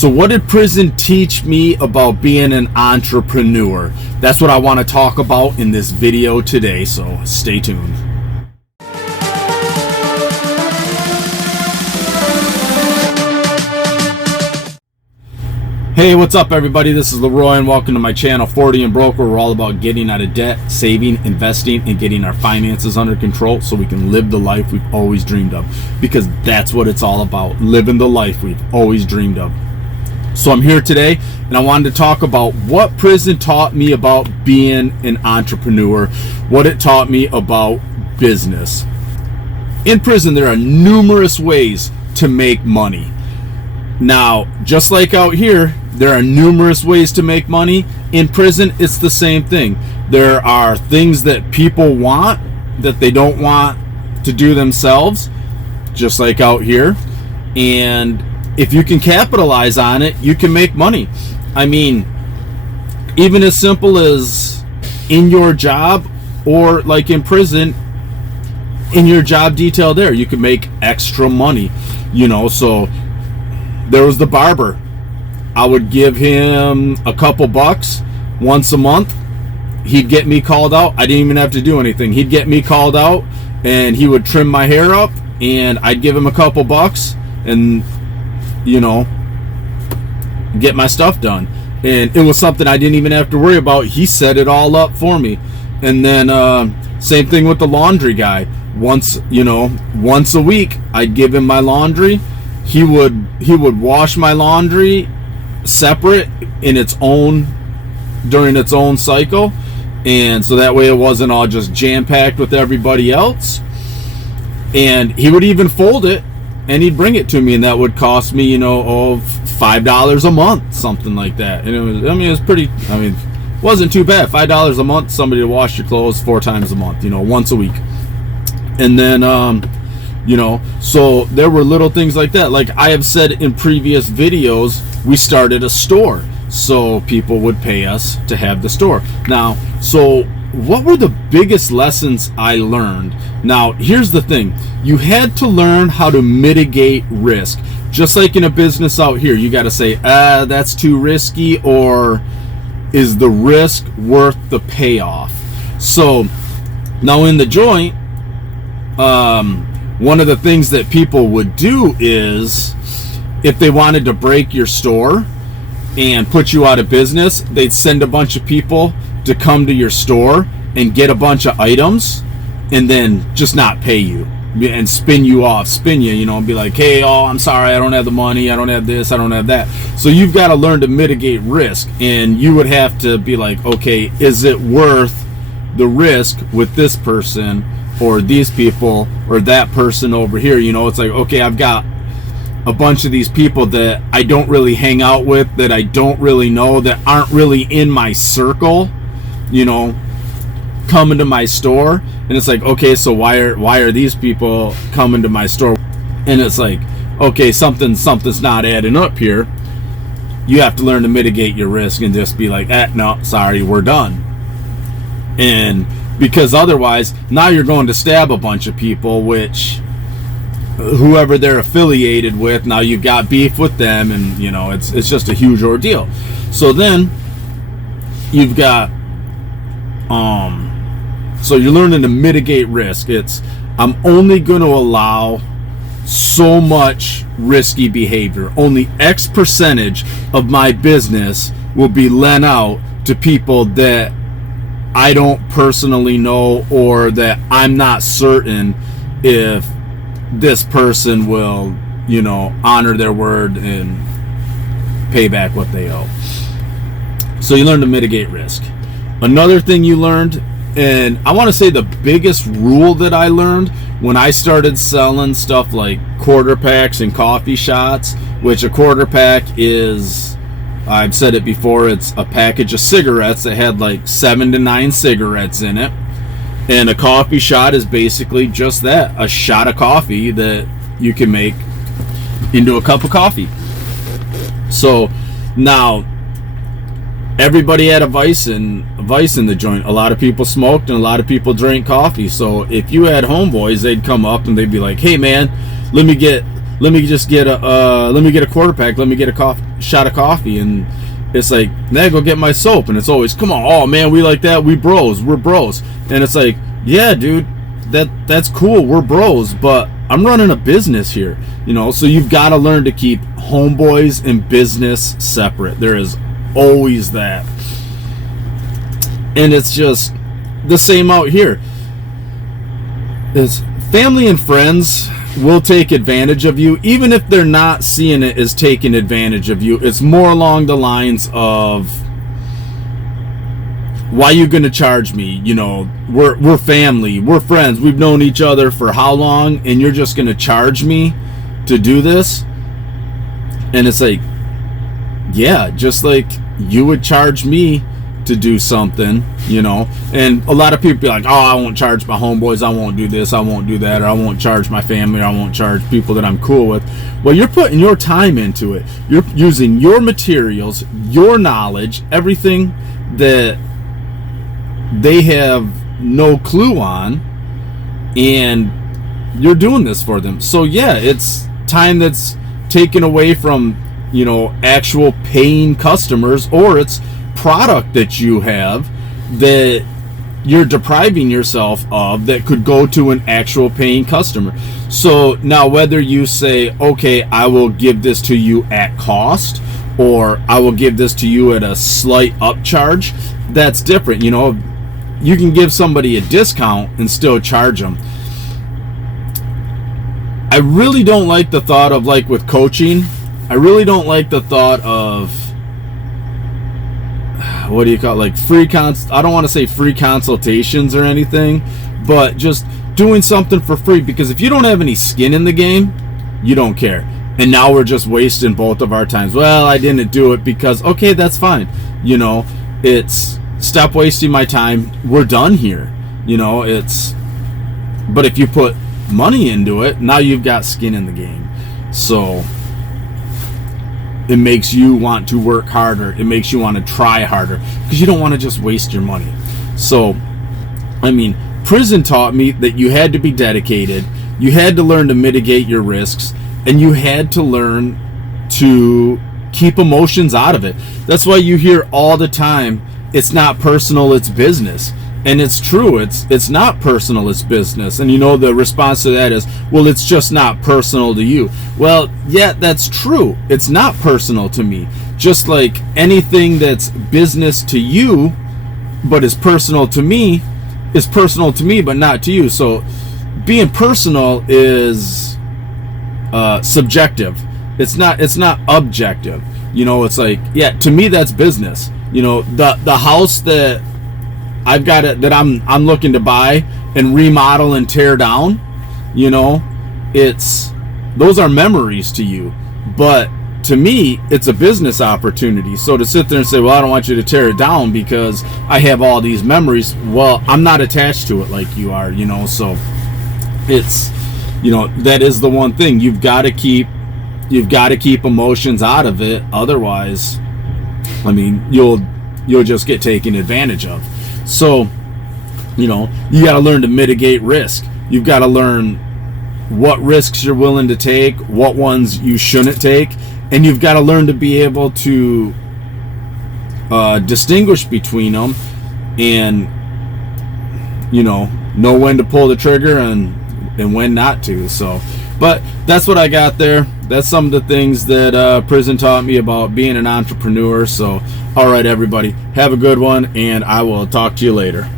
So what did prison teach me about being an entrepreneur? That's what I want to talk about in this video today, so stay tuned. Hey, what's up everybody? This is Leroy and welcome to my channel, 40 and Broke, where we're all about getting out of debt, saving, investing, and getting our finances under control so we can live the life we've always dreamed of. Because that's what it's all about, living the life we've always dreamed of. So I'm here today and I wanted to talk about what prison taught me about being an entrepreneur, what it taught me about business. In prison, there are numerous ways to make money. Now, just like out here, there are numerous ways to make money. In prison, it's the same thing. There are things that people want that they don't want to do themselves, just like out here. And if you can capitalize on it, you can make money. I mean, even as simple as in your job or like in prison, in your job detail there, you can make extra money, you know. So there was the barber. I would give him a couple bucks once a month. He'd get me called out. I didn't even have to do anything. He'd get me called out and he would trim my hair up and I'd give him a couple bucks and, you know, get my stuff done. And it was something I didn't even have to worry about. He set it all up for me. And then same thing with the laundry guy. Once a week I'd give him my laundry. He would wash my laundry separate in its own during its own cycle, and so that way it wasn't all just jam-packed with everybody else. And he would even fold it and he'd bring it to me, and that would cost me, $5 a month, something like that. And it wasn't too bad. $5 a month, somebody to wash your clothes 4 times a month, once a week. And then so there were little things like that. Like I have said in previous videos, we started a store so people would pay us to have the store. Now, so what were the biggest lessons I learned? Now, here's the thing. You had to learn how to mitigate risk. Just like in a business out here, you got to say, that's too risky, or is the risk worth the payoff? So now in the joint, one of the things that people would do is, if they wanted to break your store and put you out of business, they'd send a bunch of people to come to your store and get a bunch of items and then just not pay you and spin you, and be like, hey, I'm sorry, I don't have the money, I don't have this, I don't have that. So you've got to learn to mitigate risk, and you would have to be like, okay, is it worth the risk with this person or these people or that person over here? It's like, okay, I've got a bunch of these people that I don't really hang out with, that I don't really know, that aren't really in my circle, coming to my store. And it's like, okay, so why are these people coming to my store? And it's like, okay, something's not adding up here. You have to learn to mitigate your risk and just be like, no, sorry, we're done. And because otherwise, now you're going to stab a bunch of people, which whoever they're affiliated with, now you've got beef with them, and it's just a huge ordeal. So then you've got so you're learning to mitigate risk. I'm only going to allow so much risky behavior. Only X percentage of my business will be lent out to people that I don't personally know, or that I'm not certain if this person will, honor their word and pay back what they owe. So you learn to mitigate risk. Another thing you learned, and I want to say the biggest rule that I learned when I started selling stuff like quarter packs and coffee shots, which a quarter pack is, I've said it before, it's a package of cigarettes that had like 7 to 9 cigarettes in it. And a coffee shot is basically just that, a shot of coffee that you can make into a cup of coffee. So now everybody had a vice in the joint. A lot of people smoked and a lot of people drank coffee. So if you had homeboys, they'd come up and they'd be like, hey man, let me get let me get a quarter pack, let me get a shot of coffee. And it's like, nah, go get my soap. And it's always, come on, oh man, we like that, we're bros. And it's like, yeah, dude, that's cool, we're bros, but I'm running a business here, so you've got to learn to keep homeboys and business separate. There is always that. And it's just the same out here. It's family and friends will take advantage of you, even if they're not seeing it as taking advantage of you. It's more along the lines of, why you gonna charge me? We're family, we're friends, we've known each other for how long, and you're just gonna charge me to do this? And it's like, yeah, just like you would charge me to do something, and a lot of people be like, oh, I won't charge my homeboys, I won't do this, I won't do that, or I won't charge my family, or I won't charge people that I'm cool with. Well, you're putting your time into it, you're using your materials, your knowledge, everything that they have no clue on, and you're doing this for them. So yeah, it's time that's taken away from actual paying customers, or it's product that you have that you're depriving yourself of that could go to an actual paying customer. So now, whether you say, okay, I will give this to you at cost, or I will give this to you at a slight upcharge, that's different. You can give somebody a discount and still charge them. I really don't like the thought of, like with coaching, I really don't like the thought of, what do you call it, like I don't want to say free consultations or anything, but just doing something for free, because if you don't have any skin in the game, you don't care. And now we're just wasting both of our times. Well, I didn't do it because, okay, that's fine. It's, stop wasting my time, we're done here. But if you put money into it, now you've got skin in the game. So it makes you want to work harder, it makes you want to try harder, because you don't want to just waste your money. So prison taught me that you had to be dedicated, you had to learn to mitigate your risks, and you had to learn to keep emotions out of it. That's why you hear all the time, it's not personal, it's business. And it's true, it's not personal, it's business. And the response to that is, well, it's just not personal to you. Well, yeah, that's true, it's not personal to me. Just like anything that's business to you but is personal to me but not to you. So being personal is subjective, it's not objective. It's like, yeah, to me that's business. The house that I've got that I'm looking to buy and remodel and tear down, those are memories to you, but to me it's a business opportunity. So to sit there and say, well, I don't want you to tear it down because I have all these memories, well, I'm not attached to it like you are. So it's, that is the one thing, you've got to keep emotions out of it, otherwise you'll just get taken advantage of. So you got to learn to mitigate risk. You've got to learn what risks you're willing to take, what ones you shouldn't take, and you've got to learn to be able to distinguish between them, and know when to pull the trigger and when not to. So, but that's what I got there. That's some of the things that prison taught me about being an entrepreneur. So, all right, everybody, have a good one, and I will talk to you later.